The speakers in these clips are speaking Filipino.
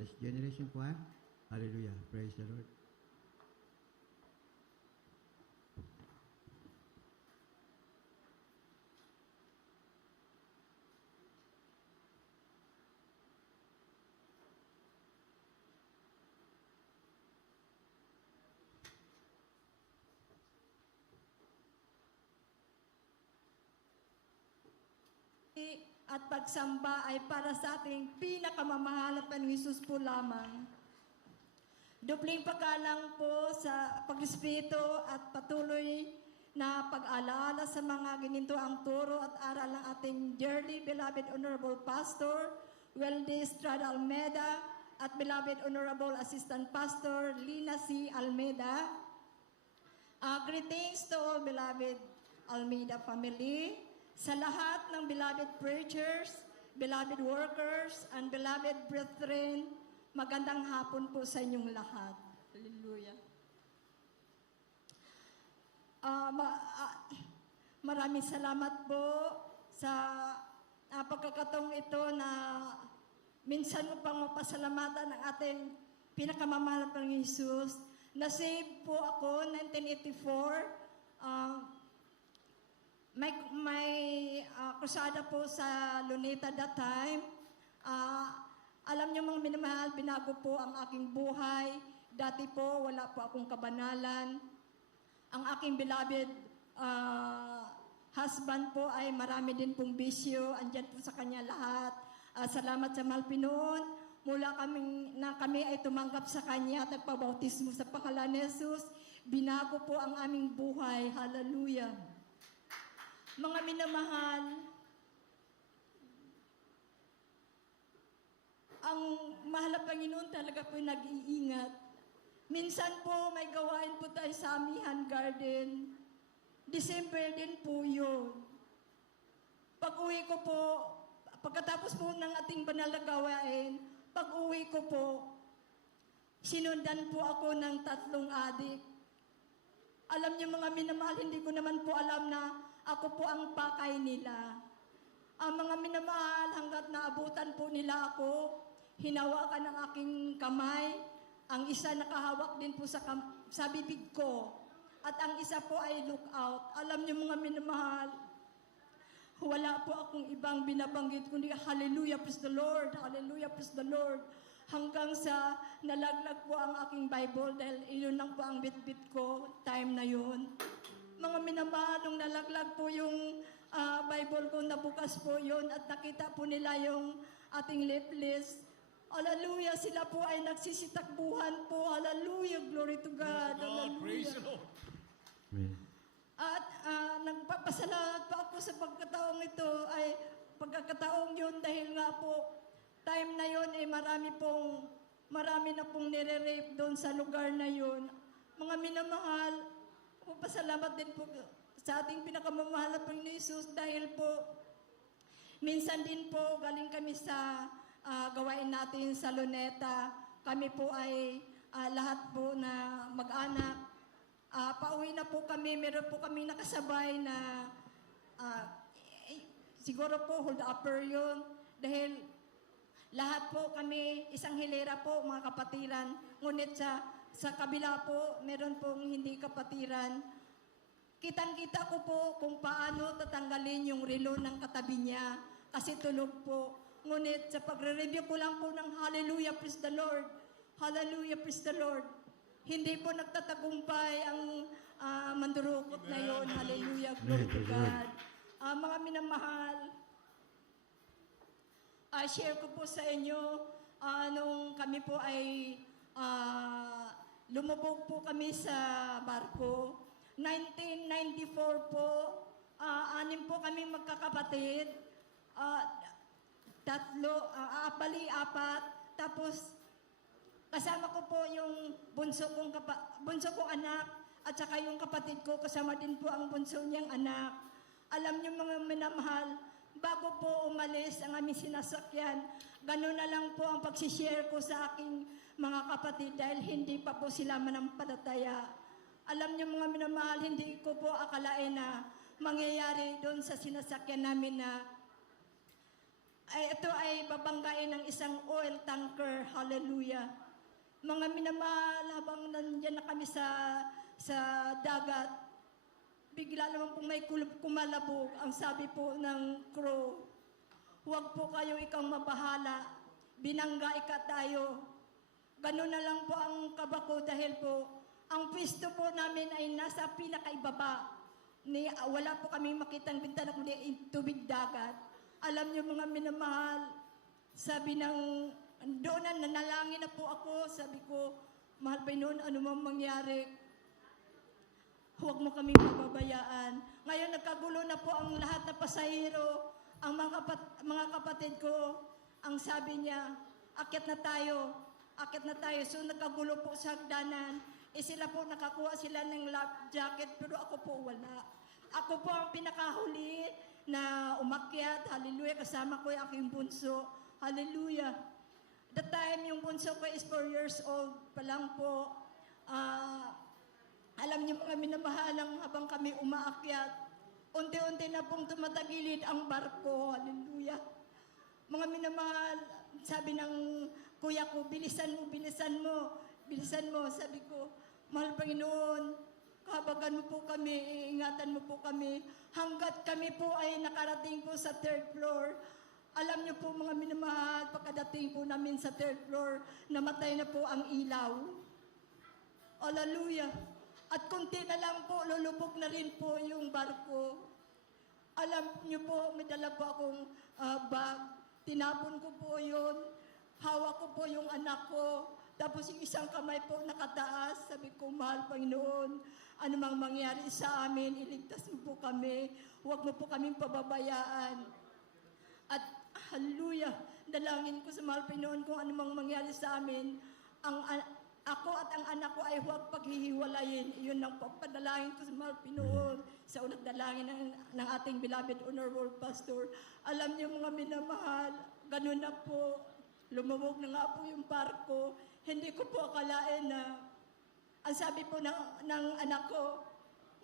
Next Generation Choir. Hallelujah. Praise the Lord. At pagsamba ay para sa ating pinakamamahal na Panginoong Hesus po lamang. Dubling paggalang po sa pag-espiritu at patuloy na pag-alaala sa mga ginintuang turo at aral ng ating dearly beloved Honorable Pastor Weldy Estrada Almeida at beloved Honorable Assistant Pastor Lina C. Almeida. Greetings to all beloved Almeida family. Sa lahat ng beloved preachers, beloved workers, and beloved brethren, magandang hapon po sa inyong lahat. Hallelujah. Maraming salamat po sa pagkakataong ito na minsan mo pang mapasalamatan ng ating pinakamamahal ng Jesus. Na-save po ako 1984. May krusada po sa Luneta that time. Alam niyo mga minamahal, binago po ang aking buhay. Dati po, wala po akong kabanalan. Ang aking beloved husband po ay marami din pong bisyo. Andyan po sa kanya lahat. Salamat sa mahal Pinoon. Mula kami ay tumanggap sa kanya at nagpabautismo sa pangalan ni Jesus. Binago po ang aming buhay. Hallelujah. Mga minamahal, ang mahal na Panginoon talaga po nag-iingat. Minsan po may gawain po tayo sa Amihan Garden. December din po yun. Pag-uwi ko po, pagkatapos po ng ating banal na gawain, pag-uwi ko po, sinundan po ako ng 3 adik. Alam niyo mga minamahal, hindi ko naman po alam na ako po ang pakay nila. Ang mga minamahal, hanggat naabutan po nila ako, hinawakan ng aking kamay. Ang isa nakahawak din po sa bibig ko. At ang isa po ay look out. Alam niyo mga minamahal, wala po akong ibang binabanggit kundi hallelujah, praise the Lord, hallelujah, praise the Lord. Hanggang sa nalaglag po ang aking Bible dahil iyon lang po ang bit-bit ko, time na yun. Mga minamahal, nung nalaglag po yung Bible ko, nabukas po yun at nakita po nila yung ating lip list. Hallelujah, sila po ay nagsisitakbuhan po. Hallelujah, glory to God. Hallelujah. Praise the Lord. Amen. At nagpapasalamat pa ako sa pagkataong ito ay pagkakataong yun dahil nga po time na yun ay marami na pong nire-rape doon sa lugar na yun. Mga minamahal, pasalamat din po sa ating pinakamamahal na Panginoon Jesus dahil po minsan din po galing kami sa gawain natin sa Luneta. Kami po ay lahat po na mag-anak. Pauwi na po kami, meron po kami nakasabay na siguro po hold upper yun dahil lahat po kami, isang hilera po mga kapatiran, ngunit sa kabila po, meron pong hindi kapatiran. Kitang-kita ko po kung paano tatanggalin yung relo ng katabi niya kasi tulog po. Ngunit sa pagre-review ko lang po ng hallelujah, praise the Lord. Hallelujah, praise the Lord. Hindi po nagtatagumpay ang mandurukot na yon. Hallelujah, glory to God. Mga minamahal, share ko po sa inyo, nung kami po ay lumubog po kami sa barko. 1994 po, 6 po kami magkakapatid. 4, tapos kasama ko po yung bunso kong anak at saka yung kapatid ko, kasama din po ang bunso niyang anak. Alam niyo mga minamahal, bago po umalis ang aming sinasakyan, gano'n na lang po ang pagsishare ko sa aking mga kapatid dahil hindi pa po sila manampalataya. Alam niyo mga minamahal, hindi ko po akalain na mangyayari doon sa sinasakyan namin na ito ay babanggain ng isang oil tanker. Hallelujah. Mga minamahal, habang nandiyan na kami sa dagat, bigla naman pong may kumalabog. Ang sabi po ng crew, huwag po kayo ikang mabahala, binangga tayo. Ganun na lang po ang kaba ko dahil po, ang pwesto po namin ay nasa pinakaibaba. Wala po kami makitang bintana kundi tubig dagat. Alam niyo mga minamahal, sabi ng, doon na nanalangin na po ako, sabi ko, mahal Panginoon, ano mang mangyari, huwag mo kami pababayaan. Ngayon nagkagulo na po ang lahat na pasahero, ang mga kapatid ko, ang sabi niya, akyat na tayo. So nagkagulo po sa hagdanan. Sila po nakakuha sila ng life jacket, pero ako po wala. Ako po ang pinakahuli na umakyat, hallelujah, kasama ko yung aking bunso, hallelujah. The time yung bunso ko is 4 years old pa lang po. Alam niyo mga minamahalang habang kami umaakyat, unti-unti na pong tumatagilid ang barko. Hallelujah. Mga minamahal, sabi ng kuya ko, bilisan mo. Sabi ko, mahal Panginoon, kahabagan mo po kami, iingatan mo po kami, hanggat kami po ay nakarating po sa 3rd floor. Alam niyo po mga minamahal, pagkadating po namin sa 3rd floor, namatay na po ang ilaw. Hallelujah. At kunti na lang po, lulubog na rin po yung barko. Alam niyo po, may dala po akong bag. Tinapon ko po yun. Hawak ko po yung anak ko. Tapos yung isang kamay po nakataas. Sabi ko, mahal Panginoon, ano mang mangyari sa amin, iligtas mo po kami. Huwag mo po kaming pababayaan. At hallelujah, dalangin ko sa mahal Panginoon kung ano mang mangyari sa amin. Ako at ang anak ko ay huwag paghihiwalayin. Iyon ang papadalangin ko sa mahal Pinoon. Sa unang dalangin ng ating beloved honorable pastor. Alam niyo mga minamahal, ganun na po. Lumubog na nga po yung barko. Hindi ko po akalain na, ang sabi po ng anak ko,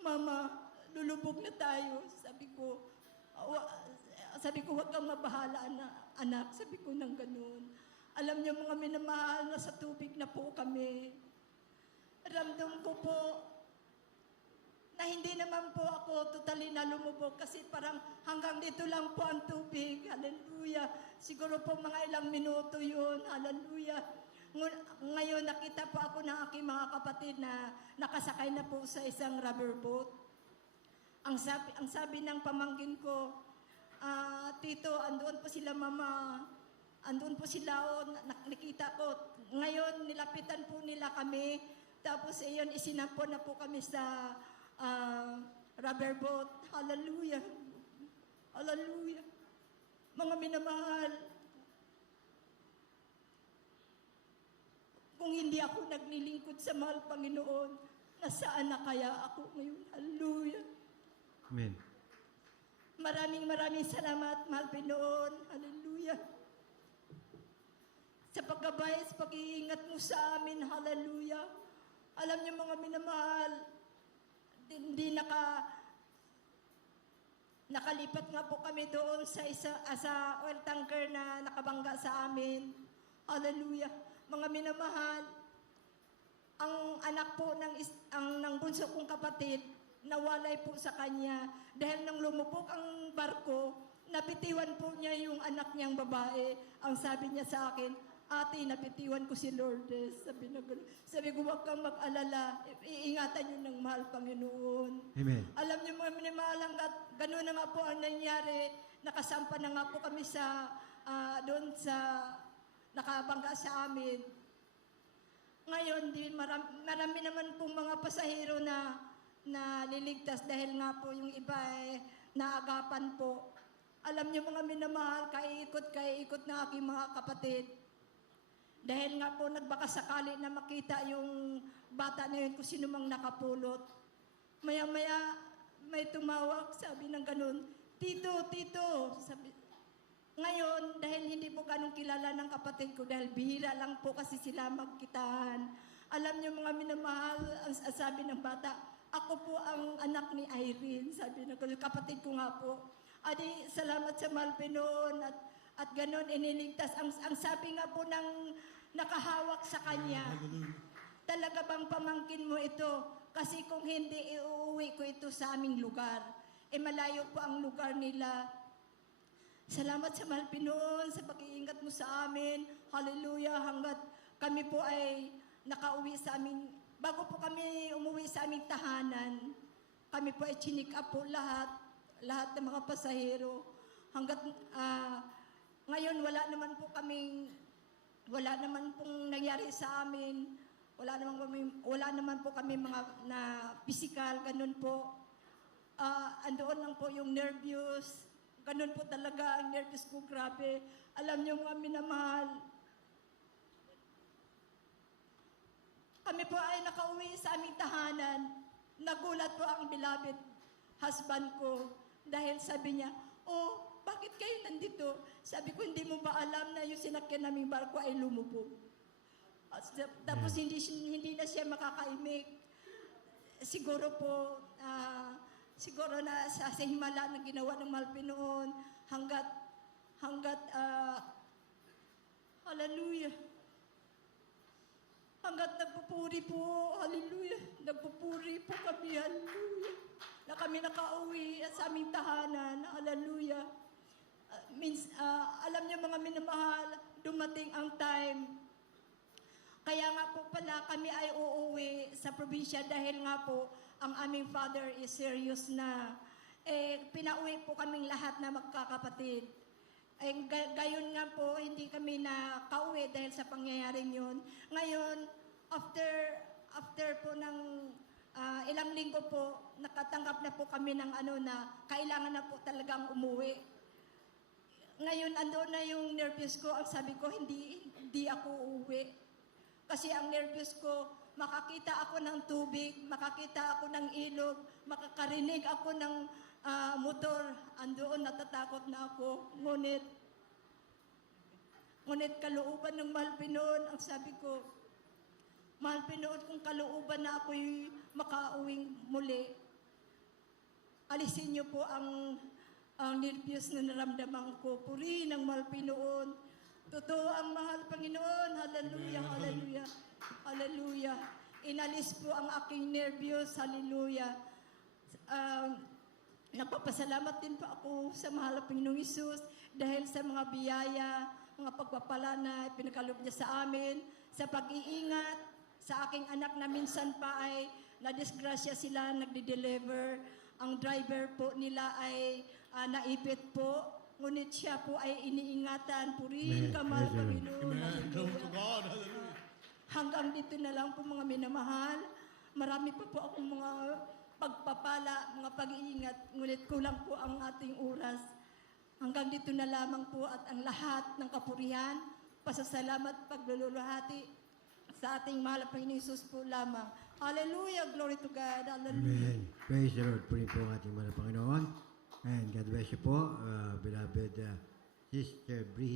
Mama, lulubog na tayo. Sabi ko, huwag kang mabahala, anak. Sabi ko nang ganun. Alam niyo mga minamahal, nasa tubig na po kami. Ramdam ko po na hindi naman po ako totally na lumubog kasi parang hanggang dito lang po ang tubig. Hallelujah. Siguro po mga ilang minuto yun. Hallelujah. Ngayon nakita po ako ng aking mga kapatid na nakasakay na po sa isang rubber boat. Ang sabi ng pamangkin ko, Tito, andoon po sila mama. Andun po sila, nakita ko. Ngayon, nilapitan po nila kami. Tapos, ayun, isinampon na po kami sa rubber boat. Hallelujah. Hallelujah. Mga minamahal, kung hindi ako naglilingkod sa mahal Panginoon, nasaan na kaya ako ngayon? Hallelujah. Amen. Maraming salamat, mahal Panginoon. Hallelujah. Sa paggabay, sa pag-iingat mo sa amin, hallelujah. Alam niyo mga minamahal, hindi nakalipat nga po kami doon sa oil tanker na nakabangga sa amin. Hallelujah. Mga minamahal, ang anak po ng bunso kong kapatid, nawalay po sa kanya. Dahil nang lumubog ang barko, napitiwan po niya yung anak niyang babae. Ang sabi niya sa akin, Ate, napitiwan ko si Lourdes. Sabi ko, huwag kang mag-alala. Iingatan niyo ng mahal Panginoon. Amen. Alam niyo mga minamahalang, gano'n na nga po ang nangyari. Nakasampa na nga po kami doon sa nakabangga sa amin. Ngayon, marami naman pong mga pasahero na liligtas dahil nga po yung iba ay naagapan po. Alam niyo mga minamahal, kaiikot na aking mga kapatid. Dahil nga po nagbaka sakali na makita yung bata na yun kung sino mang nakapulot. Maya-maya may tumawag, sabi ng ganun, Tito. Sabi, ngayon, dahil hindi po ganun kilala ng kapatid ko, dahil bihira lang po kasi sila magkitaan. Alam niyo mga minamahal, ang sabi ng bata, ako po ang anak ni Irene, sabi ng kapatid ko nga po. Adi, salamat sa mahal Pinoon at At ganon iniligtas. Ang sabi nga po ng nakahawak sa kanya, talaga bang pamangkin mo ito? Kasi kung hindi, iuwi ko ito sa aming lugar. Malayo po ang lugar nila. Salamat sa mahal Pinoon, sa pag-iingat mo sa amin. Hallelujah, hanggat kami po ay nakauwi sa aming, bago po kami umuwi sa aming tahanan, kami po ay chinik up po lahat ng mga pasahero. Hanggat ngayon wala naman pong nangyari sa amin. Wala naman po kami mga na physical, ganun po. Andoon lang po yung nervous. Ganun po talaga ang nervous ko, grabe. Alam niyo mga minamahal. Kami po ay nakauwi sa aming tahanan. Nagulat po ang beloved husband ko. Dahil sabi niya, "Oh, bakit kayo nandito?" Sabi ko, "Hindi mo ba alam na yung sinakyan naming barko ay lumubog?" Tapos hindi na siya makakaimik. Siguro po, siguro na sa himala na ginawa ng mahal Pinoon hanggat hallelujah. Hanggat nagpupuri po, hallelujah. Nagpupuri po kami, hallelujah. Na kami nakauwi sa aming tahanan, hallelujah. Alam niyo mga minamahal, dumating ang time. Kaya nga po pala kami ay uuwi sa probinsya dahil nga po ang aming father is serious na. Pinauwi po kaming lahat na magkakapatid. Gayon nga po, hindi kami nakauwi dahil sa pangyayaring yun. Ngayon, after po ng ilang linggo po, nakatanggap na po kami ng na kailangan na po talagang umuwi. Ngayon, andoon na yung nervous ko. Ang sabi ko, hindi ako uuwi. Kasi ang nervous ko, makakita ako ng tubig, makakita ako ng ilog, makakarinig ako ng motor. Andoon, natatakot na ako. Ngunit kalooban ng mahal Pinoon, ang sabi ko, mahal Pinoon, kung kalooban na ako'y makauwing muli, alisin niyo po ang nervyos na naramdaman ko. Purihin ang mahal Pinoon. Totoo ang mahal Panginoon. Hallelujah, hallelujah, hallelujah. Inalis po ang aking nervyos. Hallelujah. Nagpapasalamat din po ako sa mahal na Panginoong Hesus dahil sa mga biyaya, mga pagpapala na pinakalob niya sa amin, sa pag-iingat, sa aking anak na minsan pa ay nadisgrasya sila, nagde-deliver. Ang driver po nila ay naipit po. Ngunit siya po ay iniingatan. Purihin ka, mahal Panginoon. Hallelujah. Hanggang dito na lang po mga minamahal. Marami pa po akong mga pagpapala, mga pag-iingat. Ngunit kulang po ang ating oras. Hanggang dito na lamang po at ang lahat ng kapurihan, pasasalamat, paglululahati sa ating mahal na Panginoon Hesus po lamang. Hallelujah! Glory to God! Hallelujah! Amen. Praise the Lord. Purihin po ang ating mahal na Panginoon. And God bless you po, beloved Sister Bri.